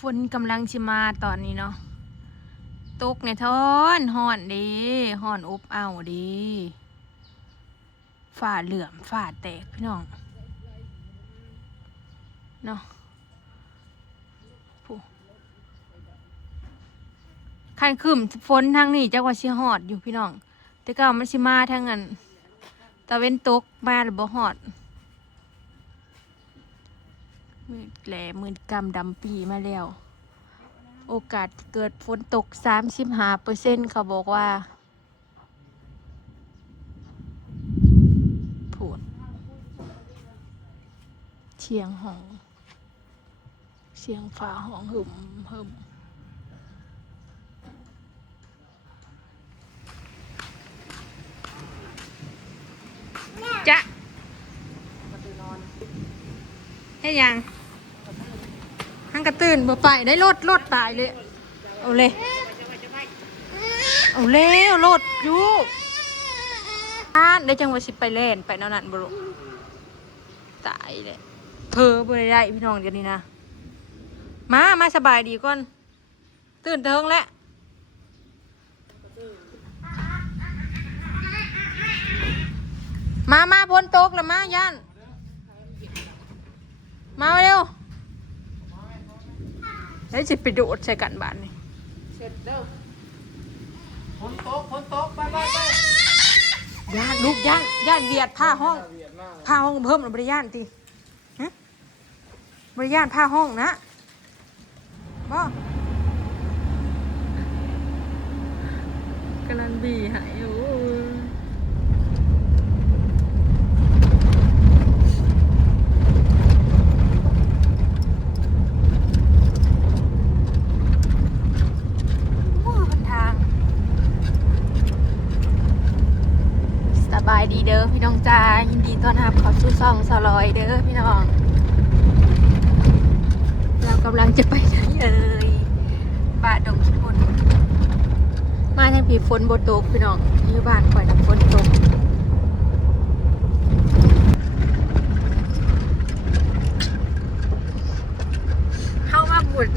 ฝนกำลังชิมาตอนนี้เนาะตกในท้อนห่อนดีห่อนอบอ้าวดีฝ่าเหลื่อมฝ่าแตกพี่น้องเนาะคันคืมฝนทางนี้จักว่าสิฮอดอยู่พี่น้องแต่ก็มันสิมาทางนั้นตะเว้นตกมาหรือบ่ฮอดมืดแหลมืดกำดำปีมาแล้วโอกาสเกิดฝนตก35%เขาบอกว่าพูดเชียงห้องเชียงฟ้าห้องหึมหึมจะให้ยังหังกระตื่นบ่ไปได้รถตายเลยเอาเลยเอาเลยรถอยู่ได้จังว่าสิไปเล่นไปนั่นบ่รู้ตายเลยเธอบ่ได้พี่น้องเดี๋ยวนี้นะมาสบายดีก่อนตื่นเทิงแล้วมาพ้นตกแล้วมาย่านมาเร็วเฮ้ยจะไปโดดใส่กันบ้านนี่เสร็จเด้อพ้นตกไปย่านลูกย่านเวียดผ้าห้องเพิ่มบริย่านตีบริย่านผ้าห้องนะบ่กำลังบีหายอยู่สบายดีเด้อพี่น้องจ้ายินดีต้อนรับเข้าสู่ช่องสลอยเด้อพี่น้องเรากำลังจะไปไหนบ้านดงชิพนมาทางผีฝนบ่ตกพี่น้องอยู่บ้านข่อยน้ำฝนตกเข้ามาบุญ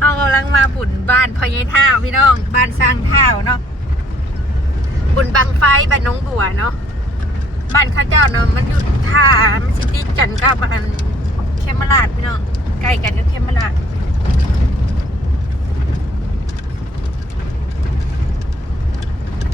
เอากำลังมาบุญบ้านพญายท่าพี่น้องบ้านสร้างท่าเนาะบุญบังไฟบ้านน้องบัวเนาะบ้านข้าเจ้าเนาะมันอยู่ท่ามันสิติกันกับบ้านเขมราชพี่น้องใกล้กันกับเขมราช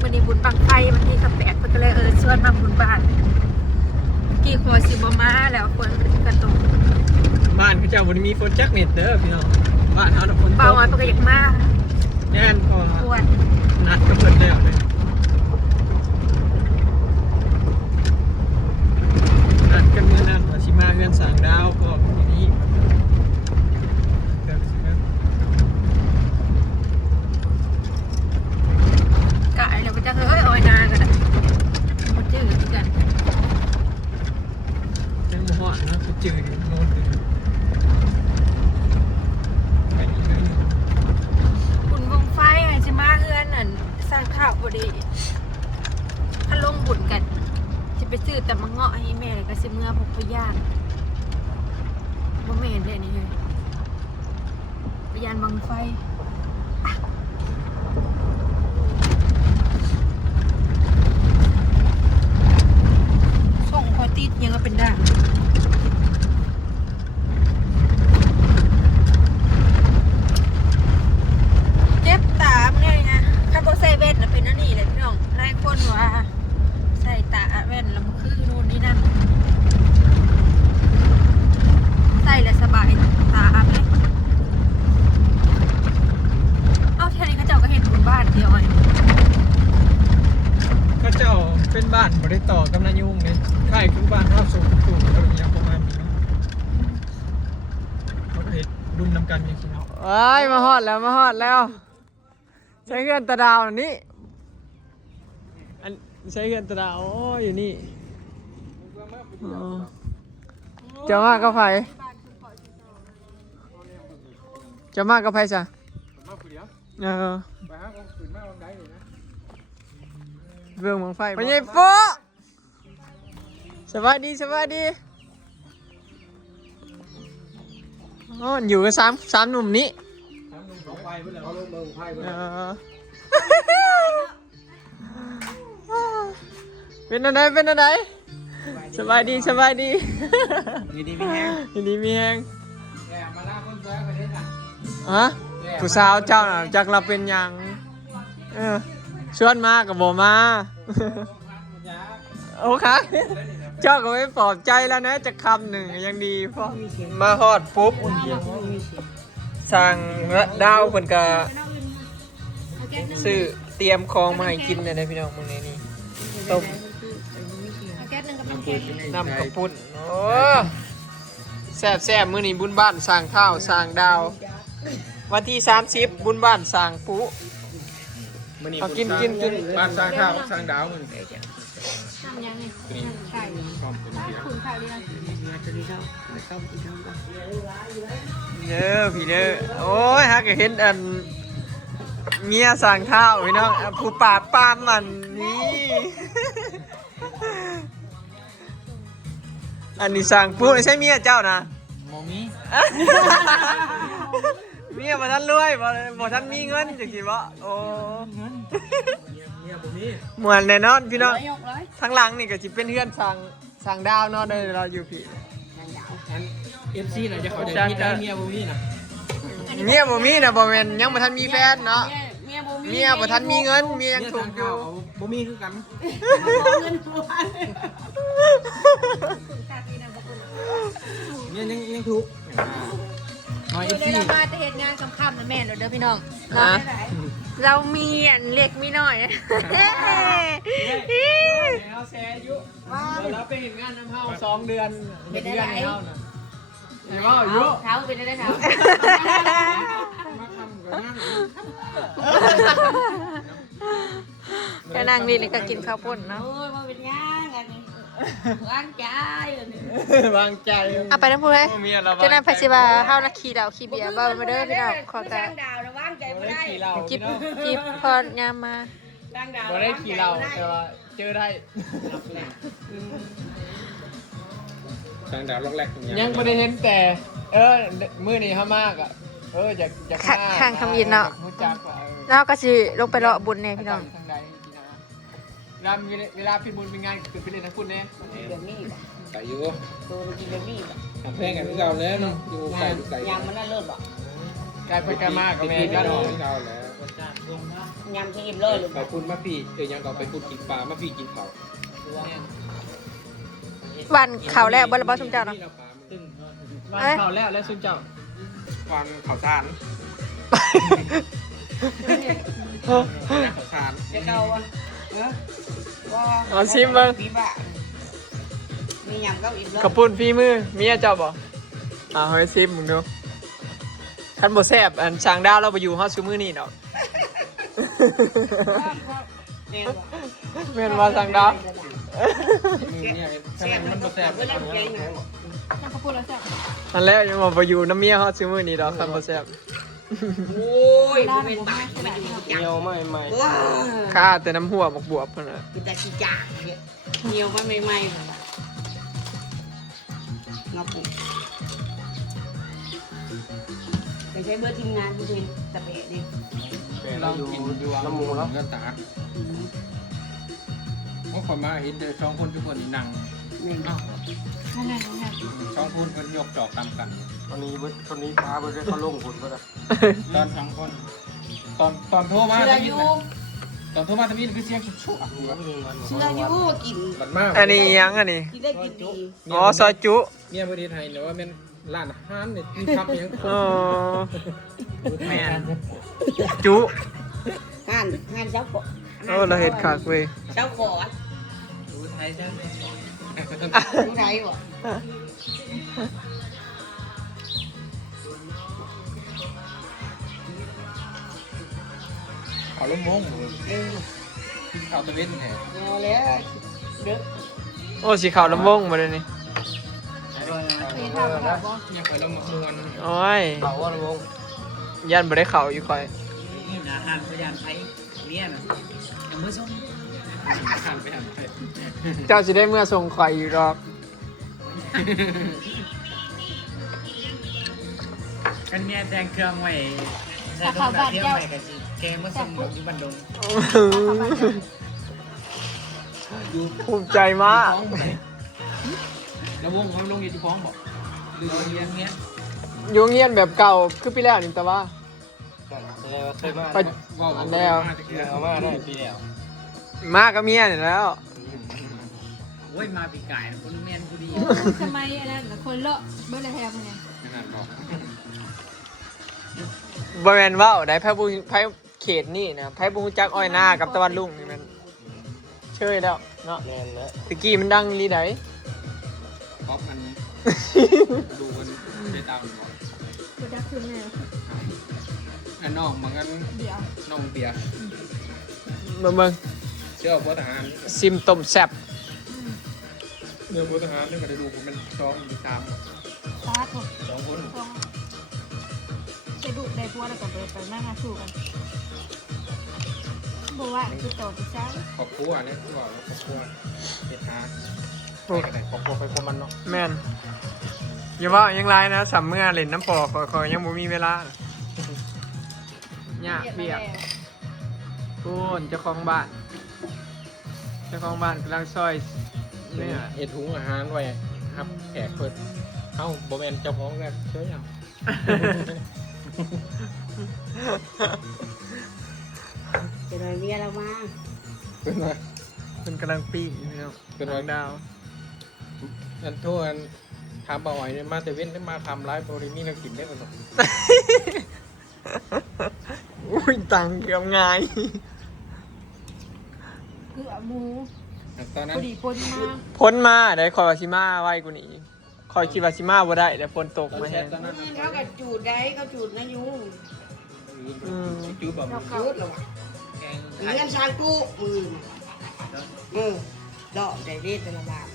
มันนี่บุญบังไฟมันที่ขับแปดมันก็เลยชวนมาบุญบ้านกี่ขอสิบมาแล้วฝนกระตกบ้านเขาเจ้าวันนี้มีฝนจักเม็ดเด้อพี่น้องบ้านเขาฝนตกเบาหน่อยปกติมากแน่นพอปวดนัดก็เพิ่นแล้วเลยนัดกันเมื่อนั้นว่าสิมาเงิน3 ดาวก็ทีนี้กายเราก็จะเฮ้ยอ้อยนากันนะมันจืดกันจังบ่ฮอดนะก็จืดโน่นเลยบุญวงไฟไงจะมาเฮือนนั่นสร้างข้าวพอดีถ้าลงบุญกันจะไปซื้อแต่มะเงาะให้แม่เลยก็ซื้อเมื่อพกไปย่างบ่แม่นเลยนี่เลยไปยานบังไฟส่งคอติดยังก็เป็นด่างเจ็บตามเนี่ยนะถ้าโบใส่เวทนะเป็นอันนี้เลยพี่น้องหลายคนว่าใส่ตาแว่นแล้วมันคือนู่นนี่นั่นใส่แล้วสบายตาอัพเลยเอาแค่นี้เขาเจ้าก็เห็นบุญบ้านเดียวไงเขาเจ้าเป็นบ้านบ่ได้ต่อกับนายุ่งเลยค่ายคือบ้านเฮาสูงสูงอะไรอย่างประมาณนี้เขาก็เฮ็ดรุ่นนำกันอย่างนี้เนาะว้ายมาฮอดแล้วใช้เงินตะดาวนี่อันใช้เงินตะดาวโอ้อยู่นี่จะมากับไผจ้ะเรื่องมังไฟไปยัยโฟสวัสดี อ๋ออยู่กันสามหนุ่มนี้เออเป็นอะไรสบายดียินดีมีแฮง ยินดีมีแฮง แกมาล่าคนสวยคนนี้ค่ะ ฮะผู้สาวเจ้าน่ะจักเราเป็นหยังชวนมากับโบมาโอ้ค่ะเจ้าก็ไม่ปลอบใจแล้วนะจะคำหนึ่งยังดีพอมาฮอดปุ๊บสั่งดาวเพิ่นก็ซื้อเตรียมของมาให้กินเลยนะพี่น้องมื้อนี้นี่ต้ม เอาแก๊สหนึ่งกับน้ำแข็ง น้ำกระปุ่นโอ้แซ่บมื้อนี้บุญบ้านสร้างข้าวสร้างดาววันที่30บุญบ้านสร้างปุ๊เอากิน บ้านสร้างข้าวสร้างดาวมึง น้ำยังนี่ไข่ขุนไข่ดีนะ เด้อพี่เด้อโอ้ยฮักก็เห็นอันเมียสร้างข้าวพี่น้องผู้ปราบปรามมันนี่อันนี้สร้างปุ๊ใช่เมียเจ้านะ โมมี เมียบ่ทันรวยบ่ทันมีเงินจังซี่บ่โอ้ เมียบ่มี ม่วนแน่นอนพี่น้อง ยกเลย ทั้งหลังนี่ก็สิเป็นเฮือนสั่งดาวเนาะเด้อเราอยู่พี่ อัน FC น่ะจะเข้าใจผิดได้เมียบ่มีน่ะ เมียบ่มีน่ะบ่แม่นยังบ่ทันมีแฟนเนาะ เมียบ่มี เมียบ่ทันมีเงินเมียยังถูกอยู่ บ่มีคือกัน เงินตัวขุนไข่ดีนะบ่ขุน เมียยังถูกน้อย เดี๋ยว FC เรามาจะเหตุงานค่ำๆนะแม่เด้อพี่น้องเรามีอันเล็กมีน้อย แล้วแซยุเราไปเห็นงานน้ำเฮา2 เดือนเฮ็ดเดือนให้เฮาน่ะเห็นบ่อยู่ เท้าเป็นได้เท้า มาทำกับงาน ก็นั่งนี่ก็กินข้าวปุ้นเนาะโอ้ยมาเป็นย่างอันนี้วางใจอันนี้ วางใจ เอาไปน้ำพุเลย เมียเรา เจ้านั่นไพศิบาเฮานักขี่ดาวขี่เบียร์บ่มาเด้อพี่น้องขอกัน ดาวนะว่างใจไม่ได้ ขี่เรา จิบ พี่น้อง จิบพอยามมา ดังดาว บ่ได้ขี่เราแต่ว่าเจอได้ สร้างดาวล็อกแรกตรงนี้ ยังไม่ได้เห็นแต่ มื้อนี้เขามากอ่ะอยาก ข้างคำยินเนาะ รู้จักว่า แล้วก็สิลงไปเลาะบุญเนี่ยพี่น้อง ทางใดที่นะเวลาพี่บุญเป็นงานคือพี่เล่นทั้งคุณเนี่ย เดี๋ยวนี้ ไก่อยู่ ตัวเรากินเดี๋ยวนี้ ทำแพงกันที่เราแล้วเนาะอยู่ไก่อยู่ไก่ ยำมันน่าเลิศบ่ กลายเป็นกลายมากกับแม่ กั กัน น ที่เราแล้ว ยำที่อิ่มเลิศหรือ ไปพูดมาพี่ยังก็ไปพูดกินปลามาพี่กินเขา วันเขาแล้วบ่ละบ่สมเจ้าเนาะ วันข่าวแล้วและสุนเจ้า วันข่าวสารข่าวสาร จะเก่าอ่ะว่า เอาชิมเบิ่ง ปีบะมียำก็อิ่มเลิศ ขับปุ่นพี่มือเมียเจ้าบ่เฮ้ยซิมมึงดูคันบ่แซ่บอันช่างดาวเราไปอยู่ฮอดซุมื้อนี่ดอก แม่นว่าช่างดาว เนี่ยถ้ามันบ่แซ่บ ก็เล่นเกมนะ ยังเขาพูดแล้วแซ่บ นั่นแหละยังมาไปอยู่น้ำเมียฮอดซุมื้อนี่ดอกคันบ่แซ่บ โอ้ยมันเป็นบาทมันอยู่จัง เนียวไม่ ว้า ค่าแต่น้ำหัวบวบๆพุ่นน่ะ คือแต่ขี้จ่าเนี่ยเหนียวมันใหม่ๆงับปุ๊บไปใช้เบอร์ทีมงานที่เป็นตะเบะนี่ เรากินน้ำมูแล้วก็ตาเพราะคนมาเห็นเจอช่องคนทุกคนนี่นั่ง นี่ นั่นไงนั่นไง ช่องคนคนยกจอกตามกัน ตอนนี้พาไปได้เขาลงผลก็ได้ ตอนช่องคนตอนโทรมา เชื่ออยู่ ตอนโทรมาทวีคือเสียงชุบ เชื่ออยู่ว่ากิน บัดมาก อันนี้ยังอันนี้ กินได้กินดี อ๋อซอยจุ เมียบดีไทยเนี่ยว่าเป็นร้านอาหารเนี่ยมีครับยัง อ๋อแม่นจุ งานเจ้าก่อน โอ้เราเห็ดคักเว้ย เจ้าก่อน ดูไทยจ้า รู้ไรบ่ เขาล้มมงกินข้าวตะเวนแห่ เอาแล้วเด้อ โอ้สีขาวลำวงมาเลยนี่ ยังไปล้มมวน โอ้ย เขาว่าลง ยันบ่ได้เข่าอยู่คอย นี่นะทานพยานไทยเนี่ยนะยังไม่ส่ง หันไปหันไป เจ้าสิได้เมื่อส่งข่อยอยู่หรอก กันเมียแต่งเครื่องไว้ใส่ต้นกระเทียมไว้กับแกงมาส่งอยู่บันดง ภูมิใจมาก แล้ววงเขาลงอยู่ที่ฟ้องบอก หรือเลี้ยงเนี้ย อยู่เงียนแบบเก่าคือปีแล้วนี่แต่ว่า เคยมา ไปอันแล้ว เอามาได้ปีแล้ว มากับเมียนี่แล้ว โอ้ยมาปีกายคนแม่นผู้ดี ทำไมอันนั้นคนเลาะเบอร์อะไรแทนเนี่ย นั่นบอก บริเวณว่าวได้ไพ่บุไพ่เขตนี่นะไพ่บุจักอ้อยหน้ากับตะวันลุ่งนี่มันเชยแล้วเนาะ แน่นแล้ว ตะกี้มันดังลีไหน ป๊อปมันดูกันไปตามหมด กูดักคืนแม่ อันนอกมันกัน เดี๋ยว น้องเปีย เบิ่ง เชื่อว่าทหาร ซิมต้มแซ่บ เรื่องทหารเรื่องกระดูกมันซ้อมอยู่ตาม ตาผม 2 คน ต้องไปดูได้พัวแล้วก็ไปนั่งสู้กันบัวคือโตที่ช้า ครอบครัวเนี่ยที่บอกแล้วครอบครัวเฮ็ดหาไปกันได้ครอบครัวไปคนมันเนาะ แม่นอย่าว่ายังไรนะสามเมื่อเล่นน้ำปอกคอยยังบ่มีเวลาเนี่ยเบียกพูนเจ้าของบ้านเจ้าของบ้านกำลังซอยเนี่ย เฮ็ดถุงอาหารไว้ครับแขกเพิ่นเอ้าบ่แม่นเจ้าของกันเชื่อยัง จะหน่อยเมียเรามา เป็นไง เป็นกำลังปีนี่เนาะ เป็นไง ดาว อันโทษอันถามบ่อยเนี่ยมาแต่เว้นได้มาทำร้ายบริมีนักกินได้บ่เนาะ อุ้ยตังเกือบง่าย คือหมู ตอนนั้น พอดีพอดีมาก พ้นมาได้คอยว่าสิมาไว้กูนี่คอยคิดว่าสิมาบ่ได้แต่ฝนตกมา แช แฮง ตอนนั้น เขาก็จูดได้เขาจูดนะยุง จูบแบบ จูดหรอวะ แกง เงินสร้างกู้มือดอกได้เรียแต่ละบาท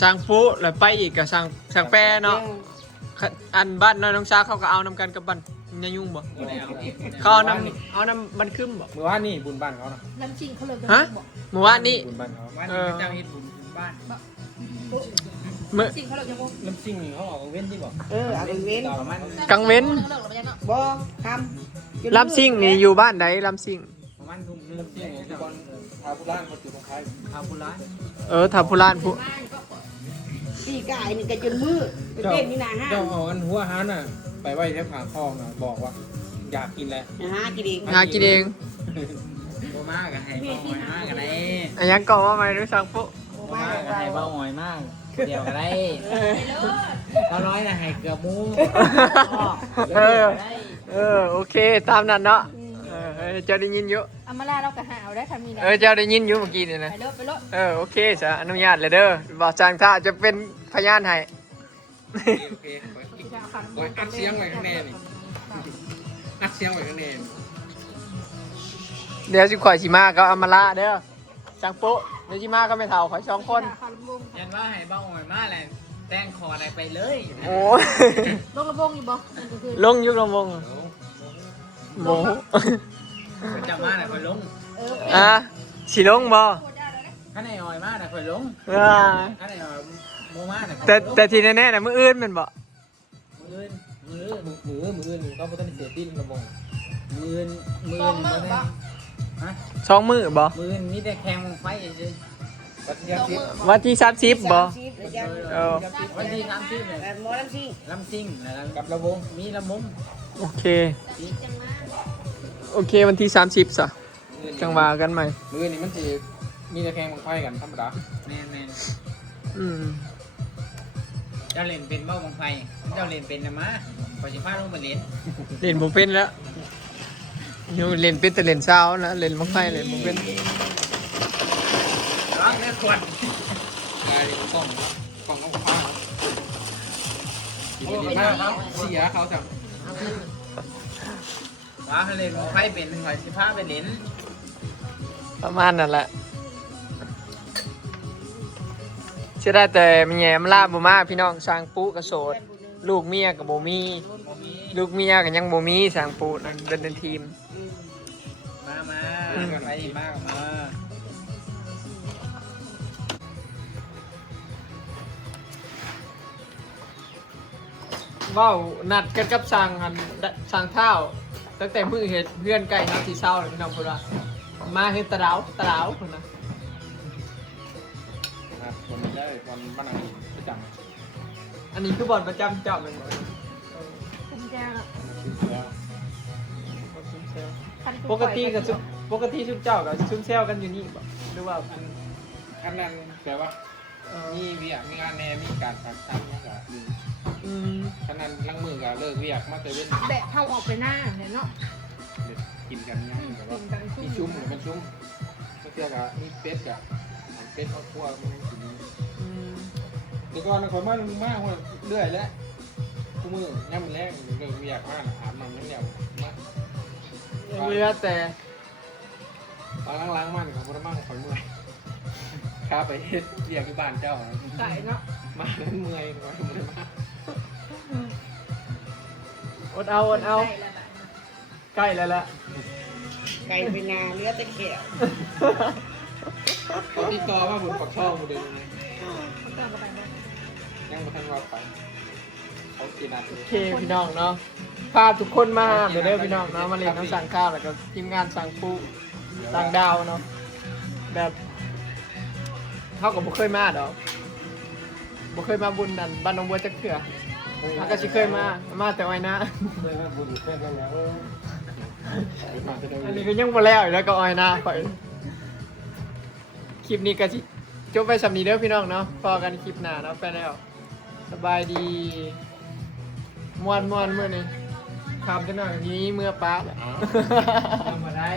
สร้างฟุแล้วไปอีกก็สร้างแปรเนาะอันบ้านน้องชาเขาก็เอานำกันกับบ้านยายุ่งบ่ บ่ได้เอา เขาเอานำบันคึมบ่ เมื่อวานนี่บุญบ้านเขานะ น้ำจิ้มเขาเลย ฮะเมื่อวานนี้ บุญบ้านเขา วันนี้เจ้าเฮ็ดบุญบ้าน เมื่อ จิ้มเขาเลยจะบอก น้ำซิ่งเขาออกเว้นที่บอก เอาไปเว้น ประมาณ กลางเว้น บ่ทำ ลำซิ่งนี่อยู่บ้านใดลำซิ่ง ประมาณทุ่มนึง น้ำซิ่งที่บอลพาผู้ล่างมาจุดตรงท้าย พาผู้ร้าย ถ้าผู้ล้านผู้ ปีกายนี่ก็จนมืดเป็นเล่นนี่นาห้า เจ้าเอาอันหัวอาหารน่ะไปไว้แค่ผางคลองน่ะบอกว่าอยากกินแหละ หากินเอง หากินเอง บ่มากก็ให้เบาหอยมากก็ได้ อันยังก็ว่าไม่รู้สักผู้ บ่มากก็ให้เบาหอยมากเดียวก็ได้ก็ร้อยน่ะให้เกือบหมู โอเคตามนั้นเนาะเจ้าได้ยินอยู่ อามาลาเราก็หาเอาได้ทำนี่ได้ เจ้าได้ยินอยู่เมื่อกี้นี่นะ ไปเลอะไปเลอะ โอเคจ้ะอนุญาตเลยเด้อบอกจางท่าจะเป็นพยานให้ โอเคโอ้ยอัดเสียงไว้ข้างในนี่อัดเสียงไว้ข้างใน เดี๋ยวสิข่อยสิมาก็เอามาละเด้อจังโป๊ะเดี๋ยวสิมาก็ไม่เท่าข่อยสองคน ยันว่าให้เบาหอยมากแหละแต่งคออะไรไปเลย โอ้ ลงระบงอยู่บ่ ลงยุคลงวงโม จะมาน่ะค่อยลง สิลงบ่ ถ้าในหอยมากน่ะค่อยลงถ้าในหอยหมูมากน่ะ แต่ทีแน่ๆนะมื้ออื่นแมันบ่ มือมือ มือนี่เขาบ่ทันเสียดิ้นระบง มือมือบ่ได้ฮะ สองมื้อบ่ มือมีแต่แข่งไฟเฉย วัดยาซิ วันที่30บ่ วันที่30เนี่ย หมอลำซิ่ง ลำซิ่งแล้ว กับระบง มีลำมุง โอเควันที่30ซะจังว่ากันใหม่ มือนี่มันสิมีแต่แข่งบังไฟกันธรรมดา แม่น อืม เจ้าเล่นเป็นเบ้าบังไฟเจ้าเล่นเป็นนะมาพอสิพาลงมาเล่น เล่นบ่เป็นแล้วอยู่เล่นเป็นแต่เล่นเช้านะเล่นบ่ค่อยเล่นบ่เป็น ร้องเนื้อขวด กายกล้องเอาผ้าเสียเขาจัง ว้าเล่นบังไฟเป็นหอยสิพาไปเล่น ประมาณนั่นแหละเชื่อได้แต่มีแยมลาบ่มาพี่น้องสร้างปุ๊กระโสดลูกเมียกับบ่มี บ่มี ลูกเมียกันยังบ่มีสร้างปุ๊นั่นเป็นทีม มาไปดีมากมา ว้าวนัดกันกับสั่งเท้าตั้งแต่มือเห็ดเพื่อนไก่น้ำสีเศร้าเลยพี่น้องพูดว่ามาเห็ดตะดาวคนนะ คนได้คนบ้านอะไรประจำ อันนี้คือบอลประจำเจ้าเป็นบอล คุณแจ้ง ปกติกับปกติชุดเจ้ากับชุดเซลกันอยู่นี่บ่หรือว่า อันนั้นแปลว่ามีเวียกมีงานแน่มีการพักทำนะครับ ฉะนั้นลังมือก็เลิกเวียกมาเตเว่น แบะเข้าออกไปหน้าเนี่ยเนาะ กินกันเนี่ยแบบว่ามีชุ่มหรือมันชุ่มก็เชื่อกับมีเป็ดกับเป็ดเอาคั่วมันกินเดี๋ยวก่อนนะขอมาลุงมากว่าเรื่อยแล้วกูมือย่ำแรงเลิกเวียกมากอาบน้ำนั่นเดียวมา เรือแต่ ตอนล้างมันของพุทธมั่งคอยเมื่อยข้าไปเฮ็ดเรียกที่บ้านเจ้า ไก่เนาะ มาแล้วเมื่อยมาเมื่อยมาก อดเอาใกล้แล้วล่ะ ไก่ไปนาเลือดตะเขียว เขาติดต่อมาบนปักช่องหมดเลย ต้องการไปบ้าง ยังมาทันว่าไปเขากินอะไร โอเคพี่น้องเนาะพาทุกคนมาเดี๋ยวเด้อพี่น้องเนาะมาเล่นน้ำสั่งข้าวแล้วก็ทีมงานสั่งปูสั่งดาวเนาะแบบเท่ากับบุเคยมาดอกบุเคยมาบุญดันบ้านน้องบัวจักเถื่อมันก็สิเคยมาแต่ไว้นะ อันนี้ก็ยังบ่แล้วอยู่แล้วก็อ้อยหน้าไปคลิปนี้ก็สิจบไปสำนีเด้อพี่น้องเนาะพอกันคลิปหน้าเนาะไปแล้วสบายดีม่วนมื้อนี้คำจังหน่อยนี้เมื่อป้าแหละ ทำมาได้